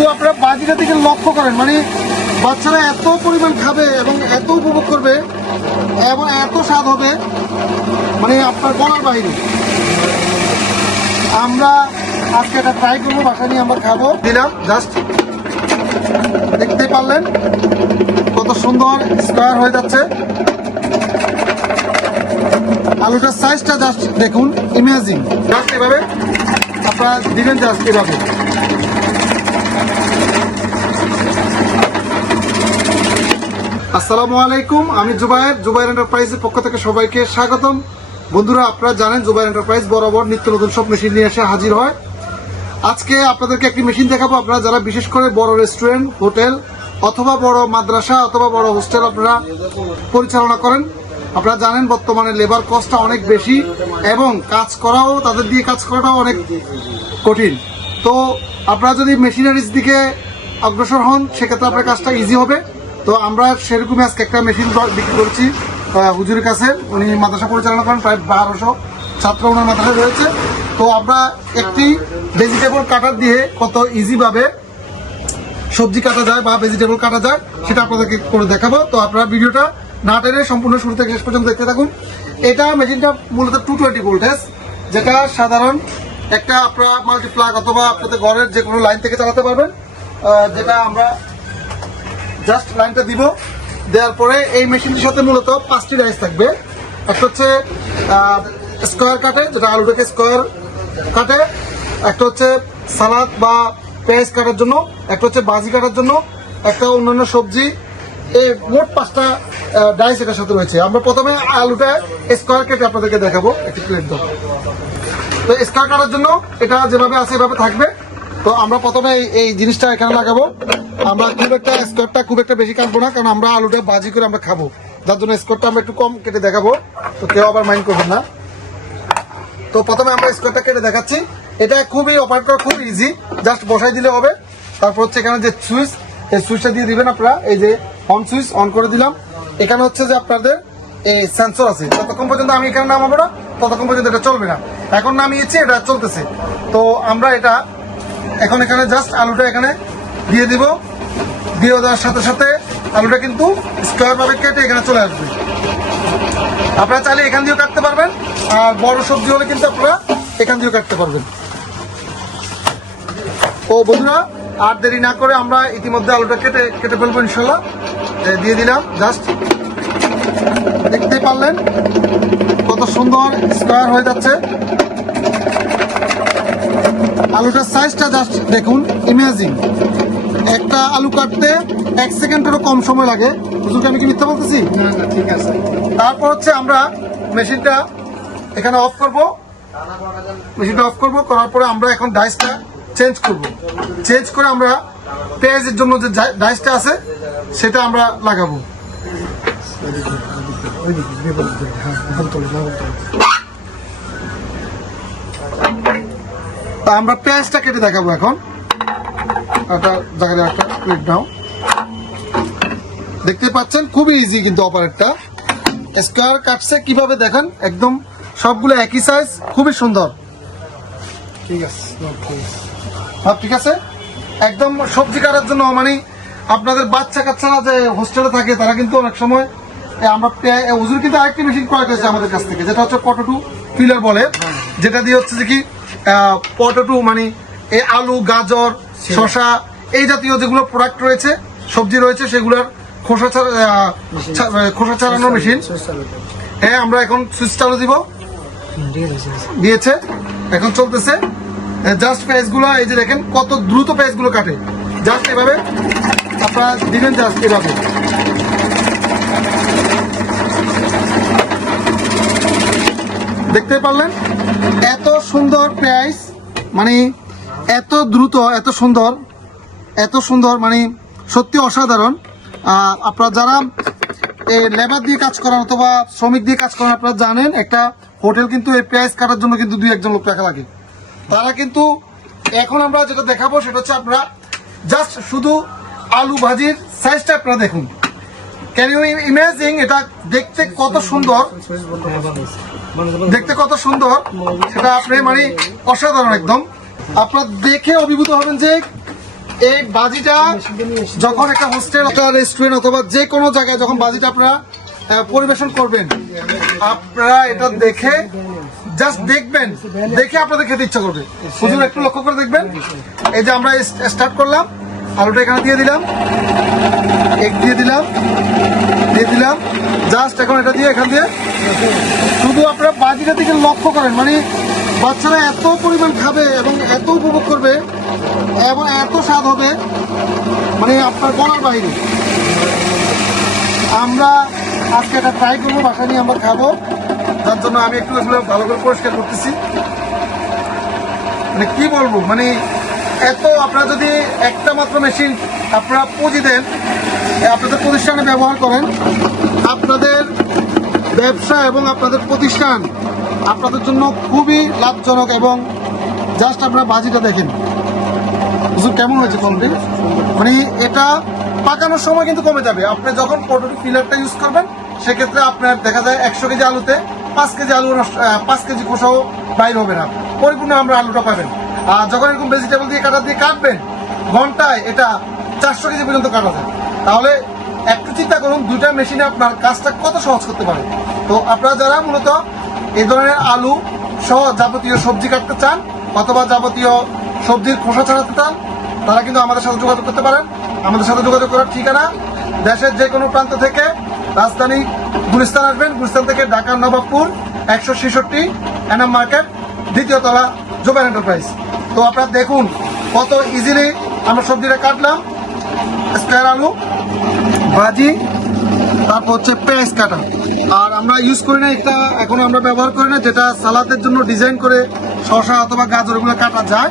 শুধু আপনারা বাজিটা দিকে লক্ষ্য করেন মানে বাচ্চারা এত পরিমাণ খাবে এবং এত উপভোগ করবে এবং এত স্বাদ হবে মানে আপনার বলার বাইরে। আমরা আজকে এটা ট্রাই করব, বাসা নিয়ে আমরা খাব। দিলাম জাস্ট দেখতে পারলেন কত সুন্দর স্কোয়ার হয়ে যাচ্ছে। আলুটার সাইজটা জাস্ট দেখুন ইমেজিং জাস্ট এভাবে, আপনারা দিবেন জাস্ট এভাবে। আসসালামু আলাইকুম, আমি জুবাইর জুবাইর এন্টারপ্রাইজের পক্ষ থেকে সবাইকে স্বাগতম। বন্ধুরা, আপনারা জানেন জুবাইর এন্টারপ্রাইজ বরাবর নিত্য নতুন সব মেশিন নিয়ে এসে হাজির হয়। আজকে আপনাদেরকে একটি মেশিন দেখাবো। আপনারা যারা বিশেষ করে বড় রেস্টুরেন্ট হোটেল অথবা বড় মাদ্রাসা অথবা বড় হোস্টেল আপনারা পরিচালনা করেন। আপনারা জানেন বর্তমানে লেবার কস্টটা অনেক বেশি এবং কাজ করাও, তাদের দিয়ে কাজ করাটাও অনেক কঠিন। তো আপনারা যদি মেশিনারিজ দিকে অগ্রসর হন, সেক্ষেত্রে আপনার কাজটা ইজি হবে। তো আমরা সেরকমই আজকে একটা মেশিন বিক্রি করছি হুজুরের কাছে। উনি মাদ্রাসা পরিচালনা করেন, প্রায় বারোশো ছাত্র ওনার মাদ্রাসা রয়েছে। তো আমরা একটি ভেজিটেবল কাটার দিয়ে কত ইজিভাবে সবজি কাটা যায় বা ভেজিটেবল কাটা যায়, সেটা আপনাদেরকে করে দেখাবো। তো আপনারা ভিডিওটা না টেনে সম্পূর্ণ শুরু থেকে শেষ পর্যন্ত দেখতে থাকুন। এটা মেশিনটা মূলত টু টোয়েন্টি ভোল্টেজ যেটা সাধারণ একটা আপনারা মাল্টিপ্লাগ অথবা আপনাদের ঘরের যে কোনো লাইন থেকে চালাতে পারবেন। যেটা আমরা জাস্ট লাইনটা দিব। দেওয়ার পরে এই মেশিনটির সাথে মূলত পাঁচটি রাইস থাকবে। একটা হচ্ছে স্কোয়ার কাটে যেটা আলুটাকে স্কোয়ার কাটে একটা হচ্ছে সালাদ বা পেঁয়াজ কাটার জন্য, একটা হচ্ছে বাজি কাটার জন্য, একটা অন্যান্য সবজি। এই মোট পাঁচটা ডাইস এটার সাথে রয়েছে। আমরা প্রথমে আলুটা স্কোয়ার কেটে আপনাদেরকে দেখাবো। একটি প্লেট দাও তো স্কোয়ার কাটার জন্য এটা যেভাবে আছে, এভাবে থাকবে। তো আমরা প্রথমে এই- জিনিসটা এখানে লাগাবো। আমরা খুব একটা স্কোয়ারটা খুব একটা বেশি কাটবো না, কারণ আমরা আলুটা বাজি করে আমরা খাব। যার জন্য স্কোয়ারটা আমরা একটু কম কেটে দেখাবো। তো কেউ আবার মাইন্ড করবেন না। তো প্রথমে আমরা স্কোয়ারটা কেটে দেখাচ্ছি। এটা খুবই অপারেট করা খুব ইজি জাস্ট বসাই দিলে হবে। তারপর হচ্ছে এখানে যে সুইচ এই সুইচটা দিয়ে দিবেন আপনারা। এই যে অন সুইচ অন করে দিলাম। এখানে হচ্ছে যে আপনাদের এই সেন্সর আছে। ততক্ষণ পর্যন্ত আমি এখানে নামাবো না, ততক্ষণ পর্যন্ত এটা চলবে না। এখন নামিয়েছি, এটা চলতেছে। তো আমরা এটা এখন এখানে জাস্ট আলুটা এখানে দিয়ে দিব। দিয়ে দেওয়ার সাথে সাথে আলুটা কিন্তু স্কোয়ার ভাবে কেটে এখানে চলে আসবে। আপনারা চাইলে এখান দিয়েও কাটতে পারবেন, আর বড় সবজি হলে কিন্তু আপনারা এখান দিয়েও কাটতে পারবেন। ও বন্ধুরা, আর দেরি না করে আমরা ইতিমধ্যে আলুটা কেটে কেটে ফেলব ইনশাল্লাহ। দিয়ে দিলাম জাস্ট দেখতে পারলেন কত সুন্দর স্কোয়ার হয়ে যাচ্ছে। আলুটার সাইজটা জাস্ট দেখুন ইমেজিং একটা আলু কাটতে এক সেকেন্ডেরও কম সময় লাগে। হুজুরকে আমি কি মিথ্যা বলতেছি? ঠিক আছে। তারপর হচ্ছে আমরা মেশিনটা এখানে অফ করব। মেশিনটা অফ করব করার পরে আমরা এখন ডাইসটা চেঞ্জ করব। চেঞ্জ করে আমরা পেঁয়াজের জন্য যে ডাই- ডাইসটা আছে সেটা আমরা লাগাবো। তা আমরা পেঁয়াজটা কেটে দেখাবো এখন। একটা জায়গায় একটা প্লেট নাও। দেখতে পাচ্ছেন খুবই ইজি কিন্তু অপারেটটা স্কোয়ার কাটছে কীভাবে দেখেন? একদম সবগুলো একই সাইজ খুবই সুন্দর। ঠিক আছে সব ঠিক আছে? একদম সবজি কাটার জন্য মানে আপনাদের বাচ্চা কাচ্চারা যে হোস্টেলে থাকে তারা কিন্তু অনেক সময় আমরা এ, কিন্তু আরেকটি মেশিন ক্রয় করেছে আমাদের কাছ থেকে যেটা হচ্ছে পটেটো পিলার বলে। যেটা দিয়ে হচ্ছে যে কি পটেটো মানে এই আলু গাজর শশা এই জাতীয় যেগুলো প্রোডাক্ট রয়েছে সবজি রয়েছে সেগুলোর খোসা ছাড়া খোসা ছাড়ানোর মেশিন। হ্যাঁ আমরা এখন সুইচ চালু দিব দিয়েছে। এখন চলতেছে। জাস্ট পেজগুলো এই যে দেখেন কত দ্রুত পেজগুলো কাটে। জাস্ট এভাবে আপনারা দিবেন জাস্ট এভাবে। দেখতে পারলেন? এত সুন্দর প্রাইস মানে এত দ্রুত, এত সুন্দর এত সুন্দর মানে সত্যি অসাধারণ। আপনারা যারা এই লেবার দিয়ে কাজ করেন অথবা শ্রমিক দিয়ে কাজ করেন, আপনারা জানেন একটা হোটেল কিন্তু এই পেঁয়াজ কাটার জন্য কিন্তু দুই একজন লোক টাকা লাগে। তারা কিন্তু এখন আমরা যেটা দেখাবো সেটা হচ্ছে আপনারা জাস্ট শুধু আলু ভাজির সাইজটা আপনারা দেখুন। ক্যান ইউ ইমেজিং এটা দেখতে কত সুন্দর? দেখতে কত সুন্দর? সেটা আপনি মানে অসাধারণ একদম। আপনার দেখে অভিভূত হবেন যে এই বাজিটা যখন একটা হোস্টেল রেস্টুরেন্ট অথবা যে কোনো জায়গায় যখন বাজিটা আপনারা পরিবেশন করবেন, আপনারা এটা দেখে জাস্ট দেখবেন। দেখে আপনাদের খেতে ইচ্ছা করবে। হুজুর, একটু লক্ষ্য করে দেখবেন। এই যে আমরা স্টার্ট করলাম। আলুটা এখানে দিয়ে দিলাম। এক দিয়ে দিলাম দিয়ে দিলাম। জাস্ট এখন এটা দিয়ে এখান দিয়ে শুধু আপনারা বাজিটা দিকে লক্ষ্য করেন মানে বাচ্চারা এত পরিমাণ খাবে এবং এত উপভোগ করবে এবং এত স্বাদ হবে মানে আপনার বলার বাইরে। আমরা আজকে এটা ট্রাই করব বাসা নিয়ে আমরা খাব। তার জন্য আমি একটু আসলে ভালো করে পরিষ্কার করতেছি। মানে কি বলব মানে এত আপনারা যদি একটা মাত্র মেশিন আপনারা পুঁজি দেন আপনাদের প্রতিষ্ঠানে ব্যবহার করেন, আপনাদের ব্যবসা এবং আপনাদের প্রতিষ্ঠান আপনাদের জন্য খুবই লাভজনক এবং জাস্ট আপনারা বাজিটা দেখেন। কেমন হয়েছে কমপ্লিট মানে এটা পাকানোর সময় কিন্তু কমে যাবে। আপনি যখন পটেটো ফিলারটা ইউজ করবেন, সেক্ষেত্রে আপনার দেখা যায় একশো কেজি আলুতে পাঁচ কেজি আলু পাঁচ কেজি খোসাও বাইর হবে না। পরিপূর্ণ আমরা আলুটা পাবেন। যখন এরকম ভেজিটেবল দিয়ে কাটা দিয়ে কাটবেন, ঘন্টায় এটা চারশো কেজি পর্যন্ত কাটা যায় তাহলে একটু চিন্তা করুন, দুইটা মেশিনে আপনার কাজটা কত সহজ করতে পারে। তো আপনারা যারা মূলত এই ধরনের আলু সহ যাবতীয় সবজি কাটতে চান, অথবা যাবতীয় সবজির খোসা ছাড়াতে চান, তারা কিন্তু আমাদের সাথে যোগাযোগ করতে পারেন। আমাদের সাথে যোগাযোগ করার ঠিকানা দেশের যে কোনো প্রান্ত থেকে রাজধানী গুলিস্তান আসবেন। গুলিস্তান থেকে ঢাকার নবাবপুর একশো ছেষট্টি এনাম মার্কেট, দ্বিতীয় জোবান এন্টারপ্রাইজ তো আপনারা দেখুন কত ইজিলি আমরা সবজিটা কাটলাম। স্কোয়ার আলু, ভাজি, তারপর হচ্ছে পেঁয়াজ কাটা। আর আমরা ইউজ করি না একটা, এখন আমরা ব্যবহার করি না, যেটা সালাদের জন্য ডিজাইন করে শশা অথবা গাজর ওগুলো কাটা যায়।